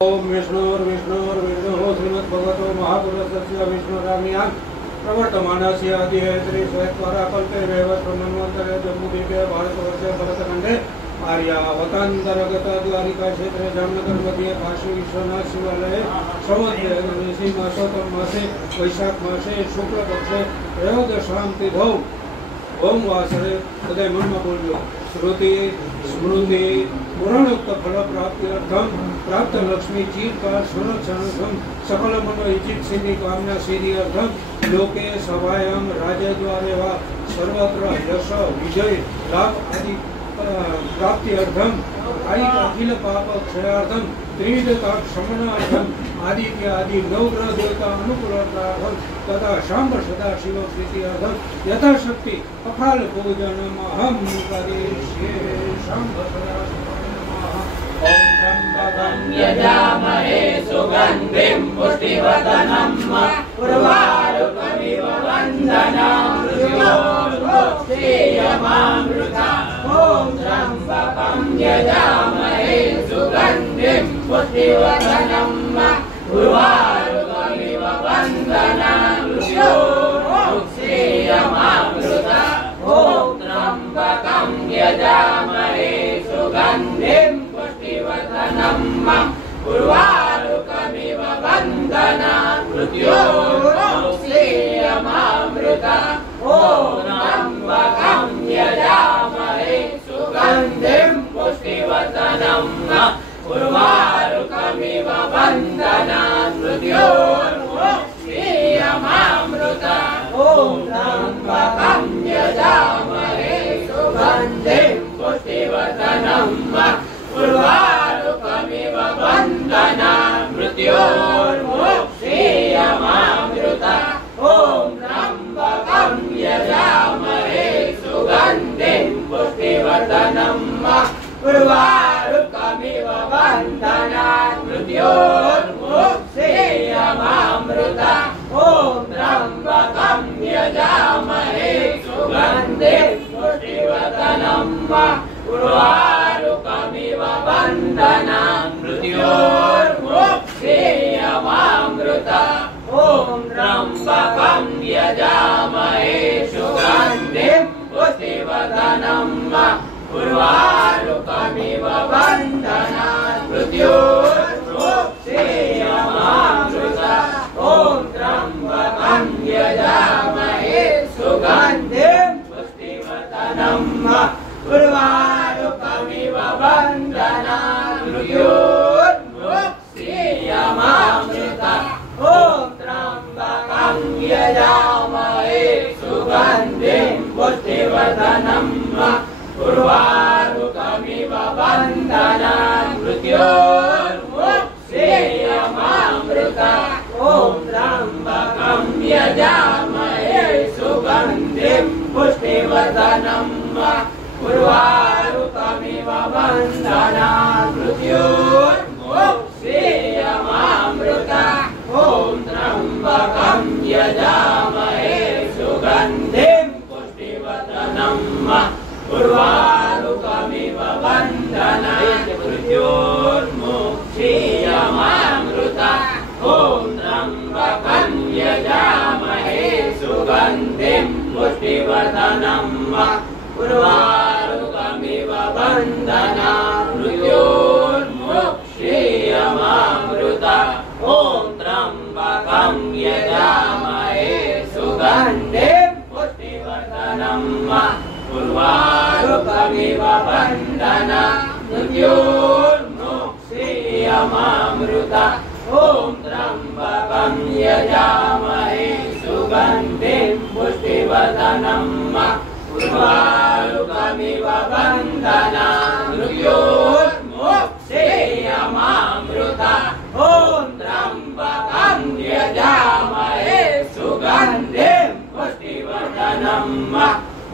ओम विष्णुर्विष्णुर्विष्णुः श्रीमद्भगवतो महापुरुषस्य विष्णुराम्यां प्रवर्तमानस्य अतिहेत्री स्वयंद्वारा कल्पेरेव ब्रह्मन्वन्तरे जम्बूद्वीपे भारतवर्षे भरतखण्डे आर्यावतान्तर्गत द्वारिका क्षेत्रे जामनगर मध्ये काशी विश्वनाथ शिवालये श्रवण मासोत्तम मासे वैशाख मासे शुक्ल पक्षे त्रयोदशां तिथौ ओम वासरे उदय मन में बोलो श्रुति स्मृति पुराणोक्त फल प्राप्त्यर्थम प्राप्त लक्ष्मी चीत का संरक्षणार्थम सकल मनो इच्छित सिद्धि कामना सिद्धि अर्थम लोके सभायाम राजद्वारे वा सर्वत्र यश विजय लाभ आदि प्राप्ति अर्थम अखिल पाप क्षयार्थम त्रिविधताप शमनार्थम आदि के आदि नवग्रह देवता अनुकूलतार्थम तथा शांब सदा शिव प्रीति अर्थम यथाशक्ति अकाल पूजनम अहम करिष्ये शांब सदा यजामहे सुगन्धिं पुष्टिवर्धनं उर्वारुकमिव वन्दनं मृत्योर्मुक्षीयमामृता ॐ त्र्यम्बकं यजामहे सुगन्धिं पुष्टिवर्धनं उर्वारुकमिव वन्दनं मृत्योर्मुक्षीयमामृता ॐ त्र्यम्बकं यजामहे सुगन्धिं पुष्टिवर्धनं उर्वारुकमिव वन्दनं मृत्योर्मुक्षीयमामृता ॐ त्र्यम्बकं यजामहे सुगन्धिं पुष्टिवर्धनं उर्वारुकमिव वन्दनं मृत्योर्मुक्षीयमामृता ॐ त्र्यम्बकं यजामहे सुगन्धिं पुष्टिवर्धनं उर्वारुकमिव वन्दनं मृत्योर्मुक्षीयमामृता ॐ त्र्यम्बकं यजामहे सुगन्धिं पुष्टिवर्धनं उर्वारुकमिव वन्दनं मृत्योर्मुक्षीयमामृता ॐ त्र्यम्बकं यजामहे सुगन्धिं पुष्टिवर्धनं उर्वारुकमिव वन्दनं मृत्योर्मुक्षीयमामृता ॐ त्र्यम्बकं यजामहे सुगन्धिं पुष्टिवर्धनं उर्वारुकमिव वन्दनं मृत्योर्मुक्षीयमामृता ॐ त्र्यम्बकं यजामहे सुगन्धिं पुष्टिवर्धनं उर्वारुकमिव वन्दनं मृत्योर्मुक्षीयमामृता ॐ त्र्यम्बकं यजामहे सुगन्धिं पुष्टिवर्धनं उर्वारुकमिव वन्दनं मृत्योर्मुक्षीयमामृता ॐ त्र्यम्बकं यजामहे सुगन्धिं पुष्टिवर्धनं उर्वारुकमिव वन्दनं मृत्योर्मुक्षीयमामृता ॐ त्र्यम्बकं यजामहे सुगन्धिं पुष्टिवर्धनं उर्वारुकमिव वन्दनं मृत्योर्मुक्षीयमामृता ॐ त्र्यम्बकं यजामहे सुगन्धिं पुष्टिवर्धनं उर्वारुकमिव वन्दनं मृत्योर्मुक्षीयमामृता ॐ त्र्यम्बकं यजामहे सुगन्धिं पुष्टिवर्धनं उर्वारुकमिव वन्दनं मृत्योर्मुक्षीयमामृता ॐ त्र्यम्बकं यजामहे सुगन्धिं पुष्टिवर्धनं उर्वारुकमिव वन्दनं मृत्योर्मुक्षीयमामृता ॐ त्र्यम्बकं यजामहे सुगन्धिं पुष्टिवर्धनं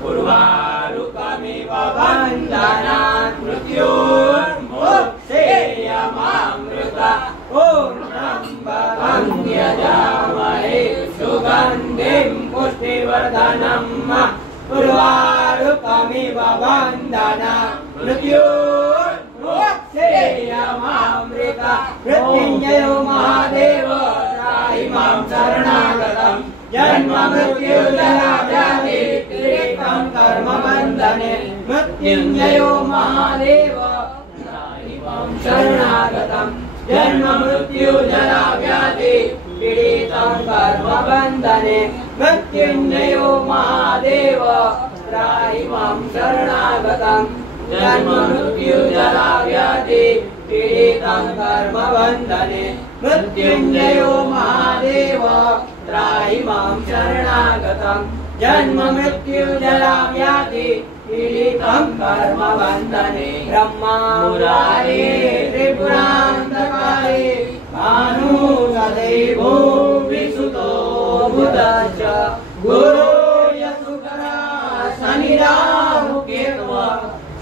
उर्वारुकमिव वन्दनं मृत्योर्मुक्षीयमामृता ॐ त्र्यम्बकं यजामहे सुगन्धिं पुष्टिवर्धनं उर्वारुकमिव वन्दनं मृत्योर्मुक्षीयमामृता सेयमामृता मृत्युञ्जयो महादेव त्राहि मां शरणागतं जन्म मृत्यु जरा व्याधि त्रिविक्रम कर्म बन्धने मृत्युञ्जयो महादेव त्राहि मां शरणागतं जन्म मृत्यु जरा व्याधि पीडितं कर्म बन्धने मृत्युञ्जयो महादेव त्राहि मां शरणागतं जन्म मृत्यु जरा व्याधि पीडितं कर्म बन्धने मृत्युञ्जयो महादेव त्राहि मां शरणागतं जन्म मृत्यु जरा व्याधि पीडितं कर्म बन्धने ब्रह्मा मुरारे त्रिपुरान्तकारे भानु सदैवो विसुतो बुधश्च गुरो यशुकरा शनिराहु केतवः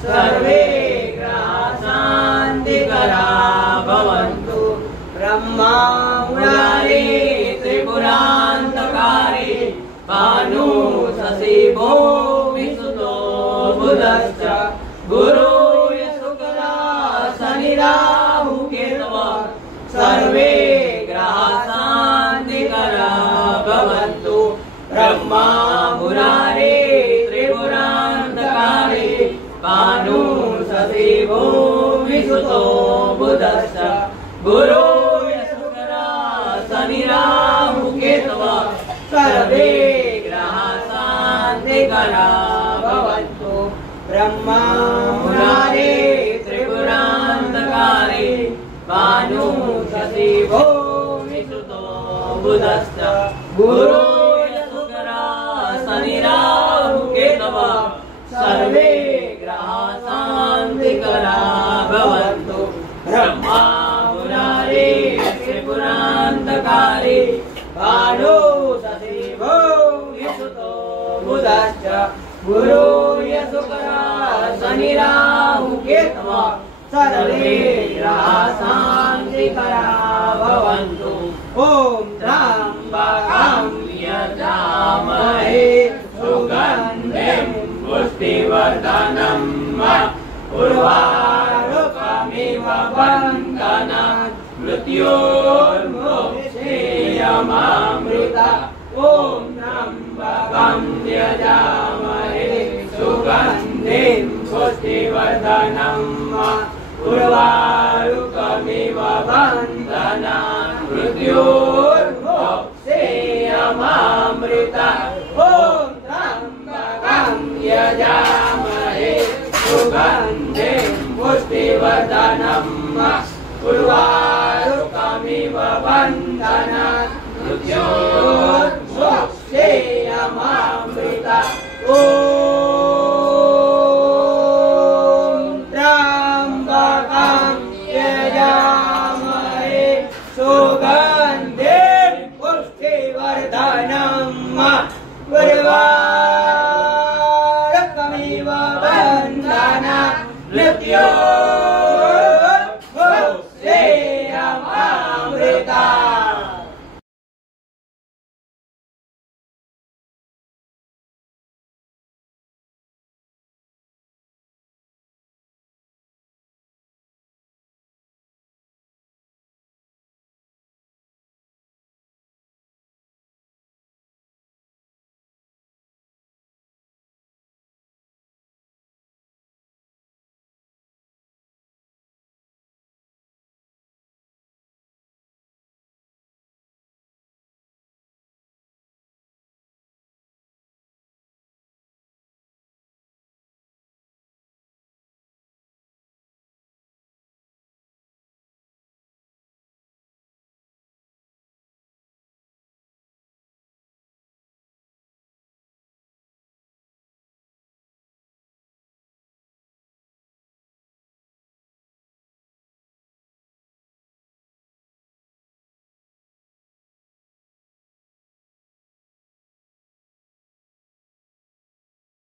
सर्वे ग्रहाः शान्तिकरा भवन्तु ब्रह्मा मुरारे त्रिपुरान्तकारे भानु शशिभो विसुतो बुधश्च गुरो यशुकरा शनिराहु केतवः सर्वे ग्रहाः शान्तिकरा भवन्तु ब्रह्मा मुरारे त्रिपुरान्तकारे भानु शशिभो विसुतो बुधश्च गुरो यशुकरा शनिराहु केतवः सर्वे ग्रहाः शान्तिकरा भवन्तु ब्रह्मा मुरारे त्रिपुरान्तकारे भानु शशिभो विसुतो बुधश्च गुरो यशुकरा शनिराहु केतवः सर्वे ग्रहाः शान्तिकरा भवन्तु ब्रह्मा मुरारे त्रिपुरान्तकारे भानु शशिभो विसुतो बुधश्च गुरो यशुकरा शनिराहु केतवः सर्वे ग्रहाः शान्तिकरा भवन्तु ॐ त्र्यम्बकं यजामहे सुगन्धिं पुष्टिवर्धनम् उर्वारुकमिव बन्धनात् मृत्योर्मुक्षेयमामृता ॐ त्र्यम्बकं यजामहे सुगन्धिं पुष्टिवर्धनम् उर्वारुकमिव बन्धनात् मृत्योर्मुक्षेयमामृता ॐ त्र्यम्बकं यजामहे सुगन्धिं पुष्टिवर्धनम् उर्वारुकमिव बन्धनात् मृत्योर्मुक्षेयमामृता ॐ त्र्यम्बकं यजामहे सुगन्धिं पुष्टिवर्धनम् उर्वारुकमिव बन्धनात् मृत्योर्मुक्षेयमामृता